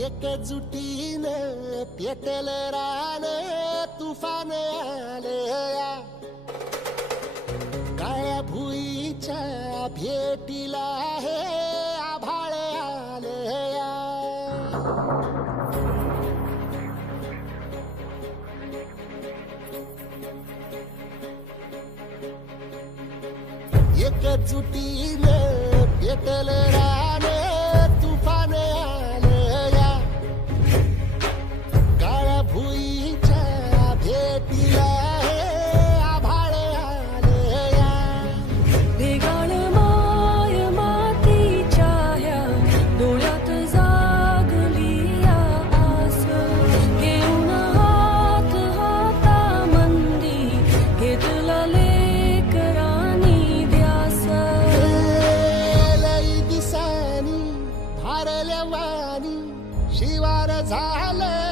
एकजुटीन पेटल रान तुफान आले काळ्या भुईच्या भेटीला आहे एकजुटीने पेटल रा. शिवार झालया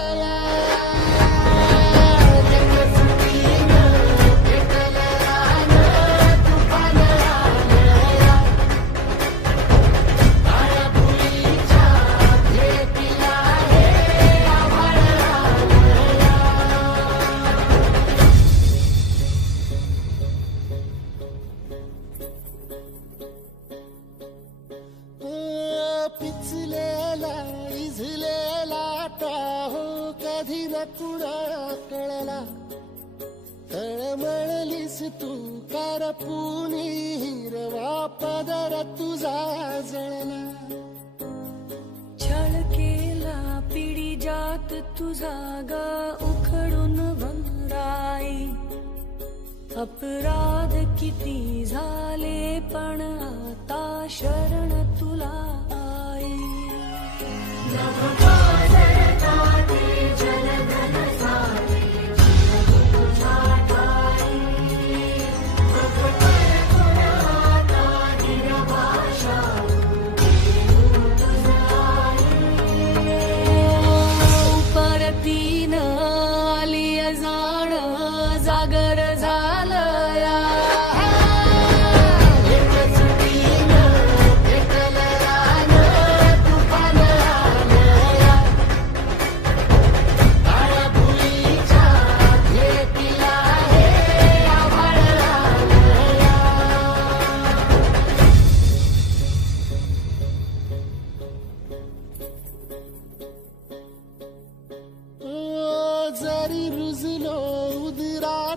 कधी न कळला. तळमळलीस तू कारपुनी हिरवा पदर तुझा जळला. छळ केला पिढी जात तुझा ग उखडून वंराई अपराध किती झाले पण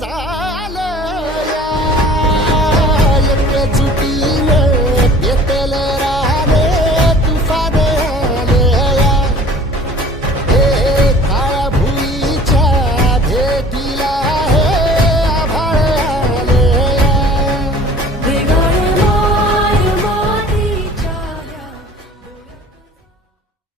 Sẽ